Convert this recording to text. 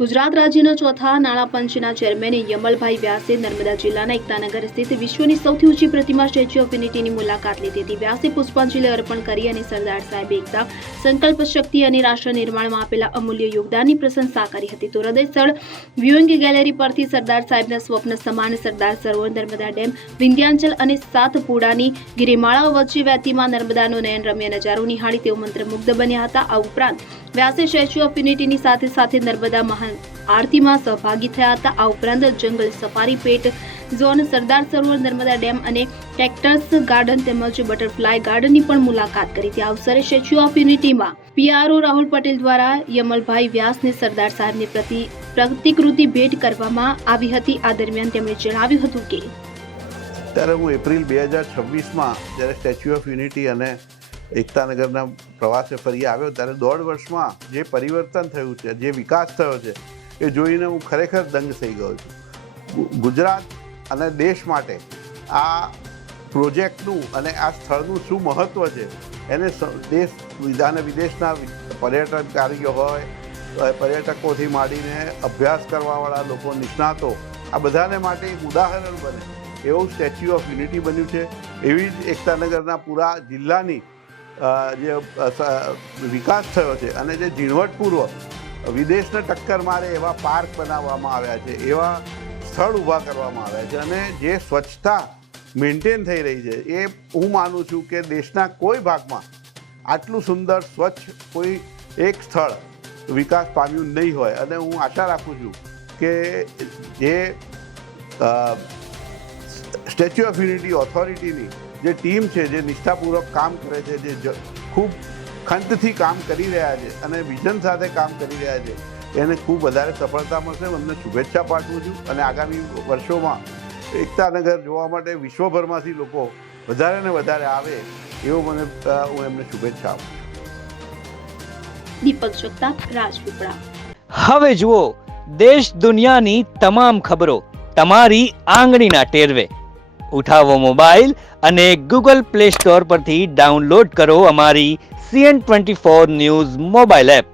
ગુજરાત રાજ્યના ચોથા નાણાં પંચના ચેરમેન યમલભાઈ વ્યાસે નર્મદા જિલ્લાના એકતાનગર સ્થિત વિશ્વની સૌથી ઊંચી પ્રતિમા સ્ટેચ્યુ ઓફ યુનિટીની મુલાકાત લીધી હતી। વ્યાસે પુષ્પાંજલિ અર્પણ કરી અને સરદાર સાહેબે એકતા, સંકલ્પ શક્તિ અને રાષ્ટ્ર નિર્માણમાં આપેલા અમૂલ્ય યોગદાનની પ્રશંસા કરી હતી। તો હૃદય સ્થળ વ્યુઇંગ ગેલેરી પરથી સરદાર સાહેબના સ્વપ્ન સમાન સરદાર સરોવર, નર્મદા ડેમ, વિંધ્યાચલ અને સાતપુડાની ગિરિમાળાઓ વચ્ચે વહેતીમાં નર્મદાનો નયનરમ્ય નજારો નિહાળી તેઓ મંત્રમુગ્ધ બન્યા હતા। આ ઉપરાંત વ્યાસે સ્ટેચ્યુ ઓફ યુનિટીની સાથે સાથે નર્મદા મહાન આરતીમાં સહભાગી થયા હતા। આ ઉપરાંત jungle safari, pet zone, Sardar Sarovar, Narmada dam અને કેક્ટસ ગાર્ડન તેમજ બટરફ્લાય ગાર્ડનની પણ મુલાકાત કરી હતી। આ અવસરે સ્ટેચ્યુ ઓફ યુનિટીમાં પીઆરઓ રાહુલ પટેલ દ્વારા યમલભાઈ વ્યાસને સરદાર સાહેબની પ્રતિકૃતિ ભેટ કરવામાં આવી હતી। આ દરમિયાન તેમણે જણાવ્યું હતું કે ત્યારે હું એપ્રિલ 2026માં જ્યારે સ્ટેચ્યુ ઓફ યુનિટી અને એકતાનગરના પ્રવાસે ફરી આવ્યો ત્યારે 1.5 વર્ષમાં જે પરિવર્તન થયું છે, જે વિકાસ થયો છે, એ જોઈને હું ખરેખર દંગ થઈ ગયો છું। ગુજરાત અને દેશ માટે આ પ્રોજેક્ટનું અને આ સ્થળનું શું મહત્ત્વ છે એને દેશ અને વિદેશના પર્યટનકારીઓ હોય, પર્યટકોથી માંડીને અભ્યાસ કરવાવાળા લોકો, નિષ્ણાતો, આ બધાને માટે એક ઉદાહરણ બને એવું સ્ટેચ્યુ ઓફ યુનિટી બન્યું છે। એવી જ એકતાનગરના પૂરા જિલ્લાની જે વિકાસ થયો છે અને જે ઝીણવટપૂર્વક વિદેશને ટક્કર મારે એવા પાર્ક બનાવવામાં આવ્યા છે, એવા સ્થળ ઊભા કરવામાં આવ્યા છે અને જે સ્વચ્છતા મેન્ટેન થઈ રહી છે એ હું માનું છું કે દેશના કોઈ ભાગમાં આટલું સુંદર સ્વચ્છ કોઈ એક સ્થળ વિકાસ પામ્યું નહીં હોય। અને હું આશા રાખું છું કે જે સ્ટેચ્યુ ઓફ યુનિટી ઓથોરિટીની જે ટીમ છે, જે નિષ્ઠાપૂર્વક કામ કરે છે, જે ખૂબ ખંતથી કામ કરી રહ્યા છે અને વિઝન સાથે કામ કરી રહ્યા છે, એને ખૂબ વધારે સફળતા મળશે। અમને શુભેચ્છા પાઠવું છું અને આગામી વર્ષોમાં એકતાનગર જોવા માટે વિશ્વભરમાંથી લોકો વધારે ને વધારે આવે એવો હું એમને શુભેચ્છા આપું છું। દીપક જગતાપ, રાજપીપળા। હવે જુઓ દેશ દુનિયાની તમામ ખબરો તમારી આંગળીના ટેરવે। ઉઠાવો મોબાઈલ અને ગૂગલ પ્લે સ્ટોર પરથી ડાઉનલોડ કરો અમારી CN24 ન્યૂઝ મોબાઈલ એપ।